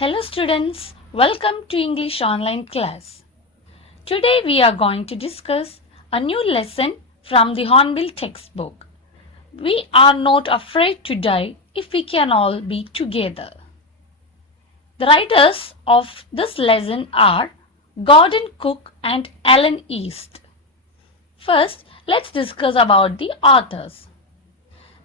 Hello students, welcome to English online class. Today we are going to discuss a new lesson from the Hornbill textbook. We are not afraid to die if we can all be together. The writers of this lesson are Gordon Cook and Ellen East. First, let's discuss about the authors.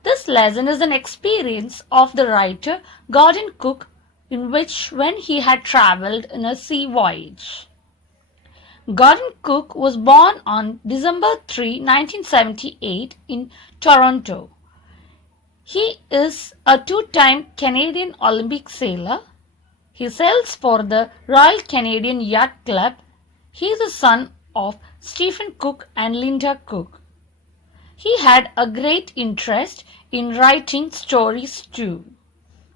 This lesson is an experience of the writer Gordon Cook in which when he had travelled in a sea voyage. Gordon Cook was born on December 3, 1978 in Toronto. He is a two-time Canadian Olympic sailor. He sails for the Royal Canadian Yacht Club. He is the son of Stephen Cook and Linda Cook. He had a great interest in writing stories too.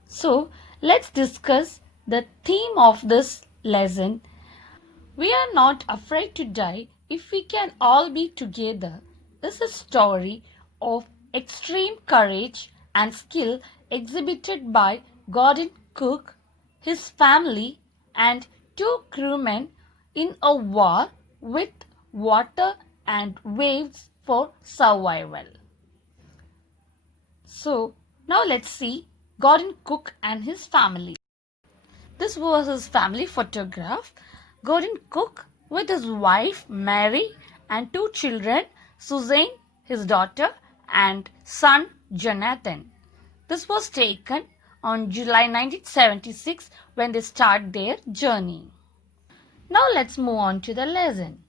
So, let's discuss the theme of this lesson. We are not afraid to die if we can all be together is a story of extreme courage and skill exhibited by Gordon Cook, his family, and two crewmen in a war with water and waves for survival. So, now let's see Gordon Cook and his family. This was his family photograph. Gordon Cook with his wife Mary and two children, Suzanne, his daughter, and son Jonathan. This was taken on July 1976 when they start their journey. Now let's move on to the lesson.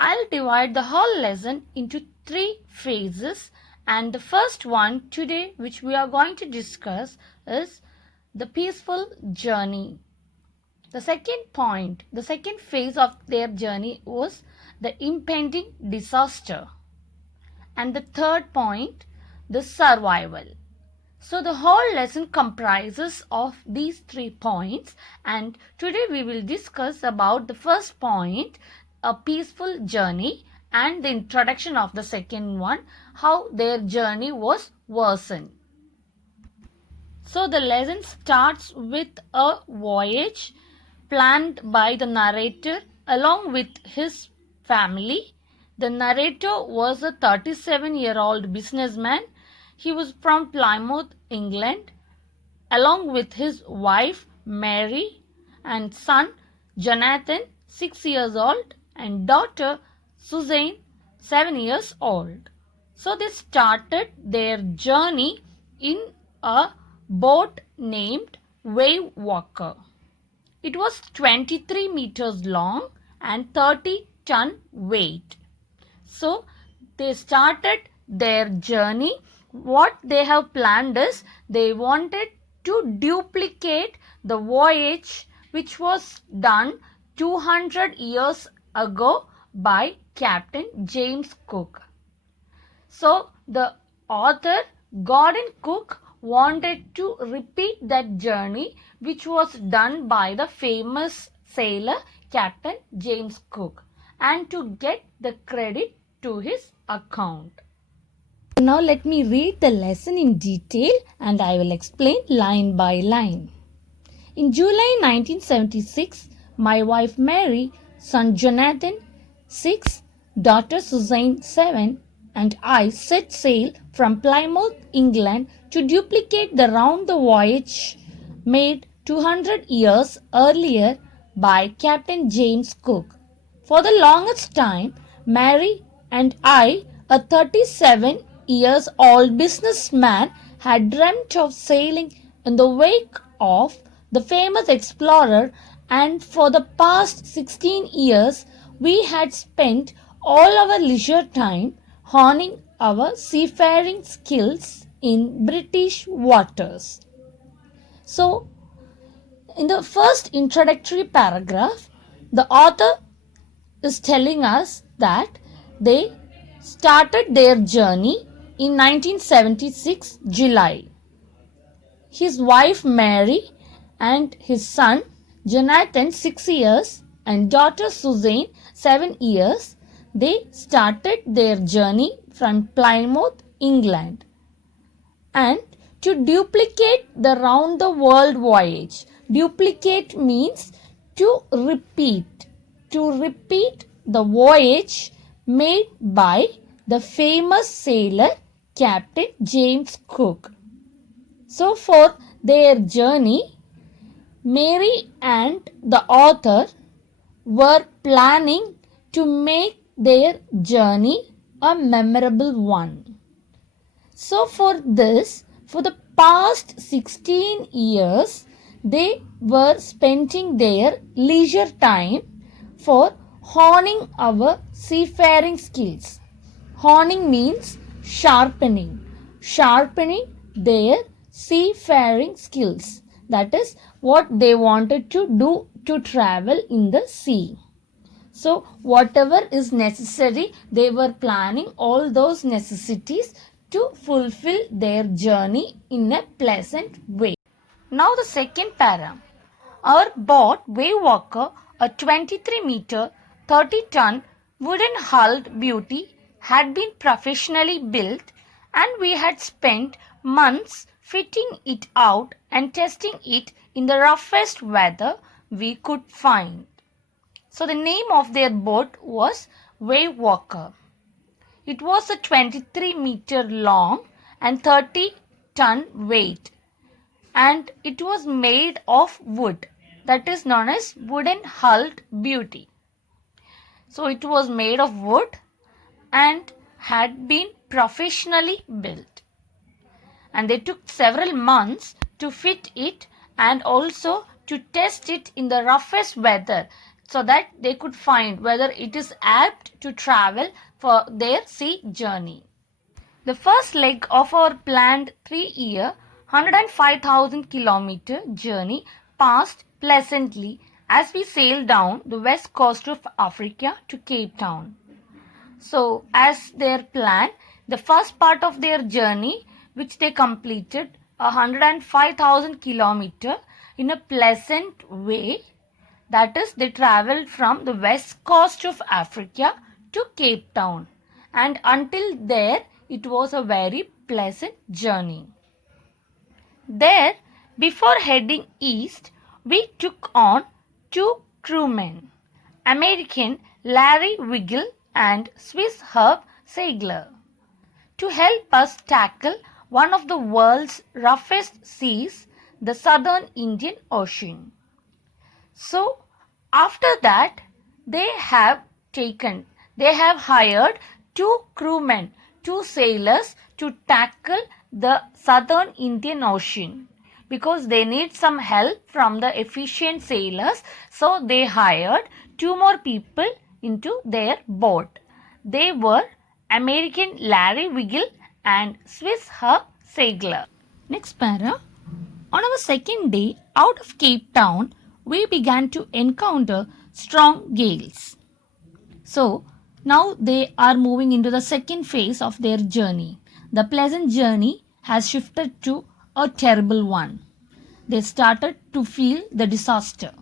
I'll divide the whole lesson into three phases, and the first one today which we are going to discuss is the peaceful journey. The second phase of their journey was the impending disaster. And the third point, the survival. So the whole lesson comprises of these 3 points, and today we will discuss about the first point, a peaceful journey, and the introduction of the second one, how their journey was worsened. So the lesson starts with a voyage planned by the narrator along with his family. The narrator was a 37-year-old businessman. He was from Plymouth, England, along with his wife Mary and son Jonathan, 6 years old, and daughter Suzanne, 7 years old. So they started their journey in a boat named Wave Walker. It was 23 meters long and 30-ton weight. So they started their journey. What they have planned is they wanted to duplicate the voyage which was done 200 years ago by Captain James Cook. So the author Gordon Cook wanted to repeat that journey which was done by the famous sailor Captain James Cook and to get the credit to his account. Now let me read the lesson in detail and I will explain line by line. In July 1976, my wife Mary, son Jonathan, 6, daughter Suzanne, 7, and I set sail from Plymouth, England to duplicate the round the voyage made 200 years earlier by Captain James Cook. For the longest time, Mary and I, a 37 years old businessman, had dreamt of sailing in the wake of the famous explorer, and for the past 16 years we had spent all our leisure time honing our seafaring skills in British waters. So, in the first introductory paragraph, the author is telling us that they started their journey in 1976 July. His wife Mary and his son Jonathan, 6 years, and daughter Suzanne, 7 years, they started their journey from Plymouth, England, and to duplicate the round the world voyage Duplicate means to repeat. To repeat the voyage made by the famous sailor Captain James Cook. So for their journey, Mary and the author were planning to make their journey a memorable one. So for this, for the past 16 years, they were spending their leisure time for honing our seafaring skills. Honing means sharpening. Sharpening their seafaring skills. That is what they wanted to do to travel in the sea. So whatever is necessary, they were planning all those necessities to fulfill their journey in a pleasant way. Now the second para. Our boat Wavewalker, a 23-meter, 30-ton wooden-hulled beauty, had been professionally built, and we had spent months fitting it out and testing it in the roughest weather we could find. So the name of their boat was Wavewalker. It was a 23-meter long and 30-ton weight, and it was made of wood, that is known as wooden hulled beauty. So it was made of wood and had been professionally built, and they took several months to fit it and also to test it in the roughest weather, so that they could find whether it is apt to travel for their sea journey. The first leg of our planned 3-year, 105,000 kilometer journey passed pleasantly as we sailed down the west coast of Africa to Cape Town. So, as their plan, the first part of their journey, which they completed 105,000 kilometer in a pleasant way, that is, they traveled from the west coast of Africa to Cape Town, and until there it was a very pleasant journey. There, before heading east, we took on 2 crewmen, American Larry Wiggle and Swiss Herb Seigler, to help us tackle one of the world's roughest seas, the southern Indian Ocean. So after that, they have hired 2 crewmen, 2 sailors to tackle the southern Indian Ocean, because they need some help from the efficient sailors. So they hired 2 more people into their boat. They were American Larry Wiggle and Swiss Herb Seigler. Next para. On our second day out of Cape Town, we began to encounter strong gales. So now they are moving into the second phase of their journey. The pleasant journey has shifted to a terrible one. They started to feel the disaster.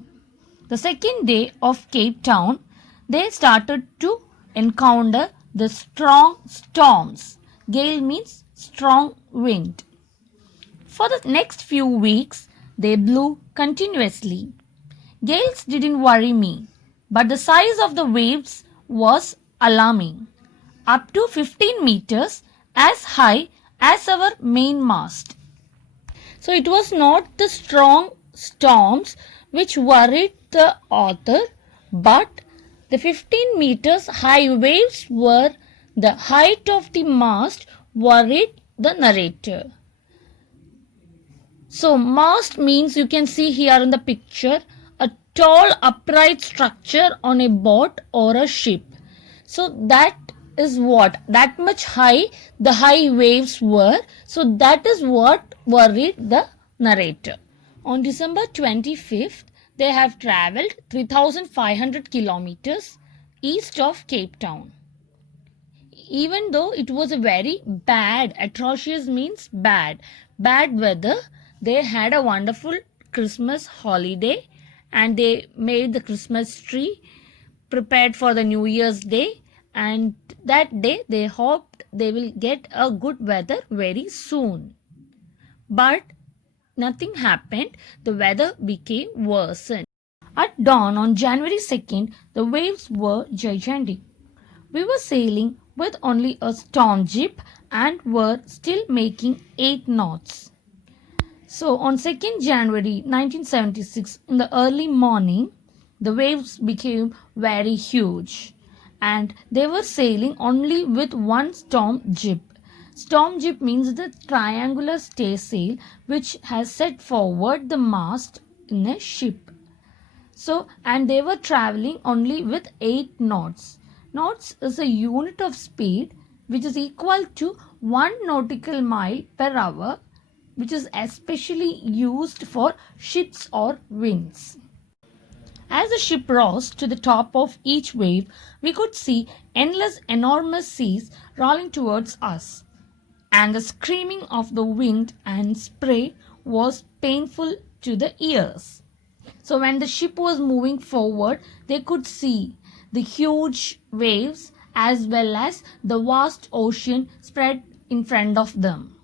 The second day of Cape Town, they started to encounter the strong storms. Gale means strong wind. For the next few weeks, they blew continuously. Gales didn't worry me, but the size of the waves was alarming, up to 15 meters, as high as our mainmast. So it was not the strong storms which worried the author, but the 15 meters high waves were the height of the mast worried the narrator. So mast means, you can see here in the picture, a tall upright structure on a boat or a ship. So that is what, that much high the high waves were. So that is what worried the narrator. On December 25th, they have travelled 3,500 kilometers east of Cape Town. Even though it was a very bad, atrocious means bad weather, they had a wonderful Christmas holiday, and they made the Christmas tree, prepared for the New Year's Day, and that day they hoped they will get a good weather very soon. But nothing happened. The weather became worsened. At dawn on January 2nd, the waves were gigantic. We were sailing with only a storm jib and were still making 8 knots. So on 2nd January 1976, in the early morning, the waves became very huge and they were sailing only with one storm jib. Storm jib means the triangular staysail which has set forward the mast in a ship. So, and they were traveling only with 8 knots. Knots is a unit of speed which is equal to 1 nautical mile per hour, which is especially used for ships or winds. As the ship rose to the top of each wave, we could see endless enormous seas rolling towards us, and the screaming of the wind and spray was painful to the ears. So when the ship was moving forward, they could see the huge waves as well as the vast ocean spread in front of them.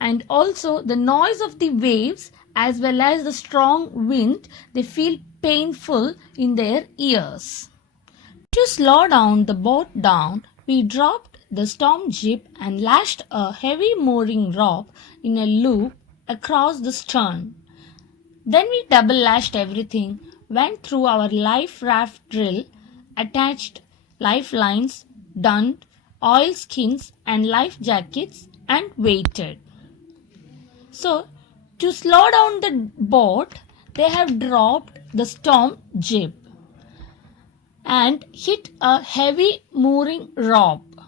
And also the noise of the waves as well as the strong wind, they feel painful in their ears. To slow down the boat down, we dropped the storm jib and lashed a heavy mooring rope in a loop across the stern. Then we double lashed everything, went through our life raft drill, attached lifelines, donned oilskins and life jackets, and waited. So, to slow down the boat, they have dropped the storm jib and hit a heavy mooring rope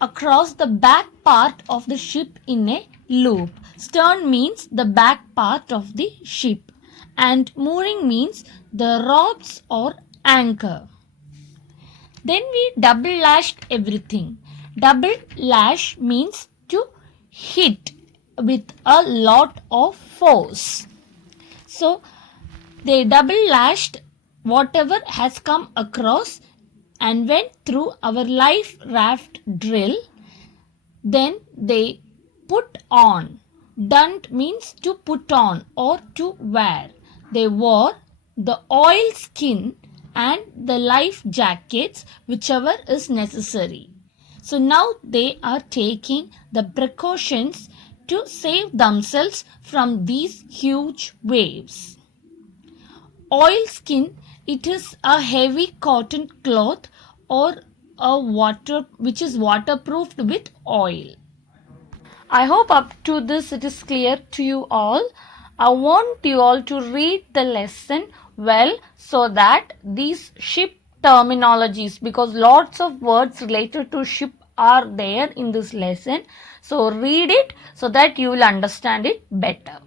across the back part of the ship in a loop. Stern means the back part of the ship and mooring means the ropes or anchor. Then we double lashed everything. Double lash means to hit with a lot of force. So they double lashed whatever has come across and went through our life raft drill. Then they put on. Donned means to put on or to wear. They wore the oil skin and the life jackets, whichever is necessary. So now they are taking the precautions to save themselves from these huge waves. Oilskin, it is a heavy cotton cloth or a water which is waterproofed with oil. I hope up to this it is clear to you all. I want you all to read the lesson well so that these ship terminologies, because lots of words related to ship are there in this lesson. So read it so that you will understand it better.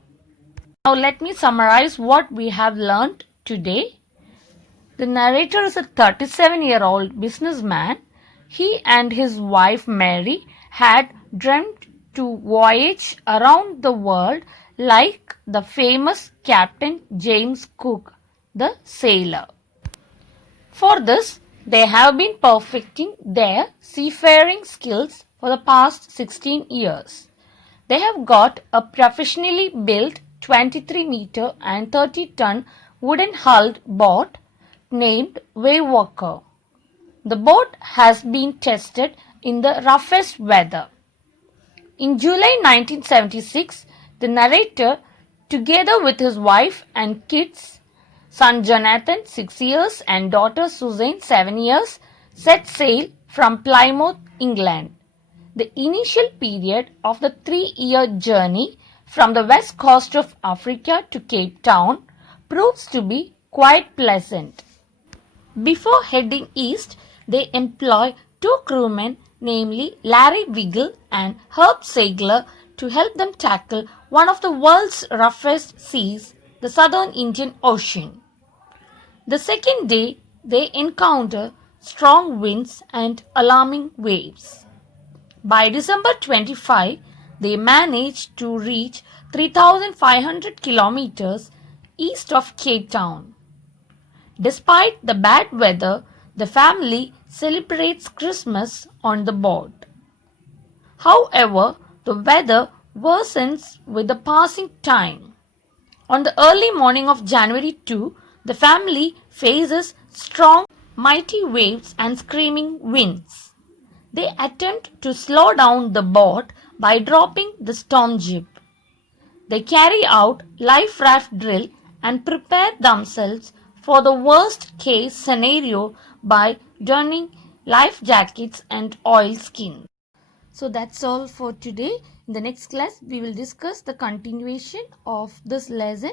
Now let me summarize what we have learned today. The narrator is a 37-year-old businessman. He and his wife Mary had dreamt to voyage around the world like the famous Captain James Cook, the sailor. For this, they have been perfecting their seafaring skills for the past 16 years. They have got a professionally built 23-meter and 30-ton wooden hulled boat named Wavewalker. The boat has been tested in the roughest weather. In July 1976, the narrator, together with his wife and kids, son Jonathan 6 years and daughter Susan 7 years, set sail from Plymouth, England. The initial period of the 3-year journey from the west coast of Africa to Cape Town proves to be quite pleasant. Before heading east, they employ 2 crewmen, namely Larry Wiggle and Herb Sagler, to help them tackle one of the world's roughest seas, the Southern Indian Ocean. The second day, they encounter strong winds and alarming waves. By December 25, they managed to reach 3,500 kilometers east of Cape Town. Despite the bad weather, the family celebrates Christmas on the boat. However, the weather worsens with the passing time. On the early morning of January 2, the family faces strong, mighty waves and screaming winds. They attempt to slow down the boat by dropping the storm jib. They carry out life raft drill and prepare themselves for the worst case scenario by donning life jackets and oilskins. So that's all for today. In the next class, we will discuss the continuation of this lesson.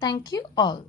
Thank you all.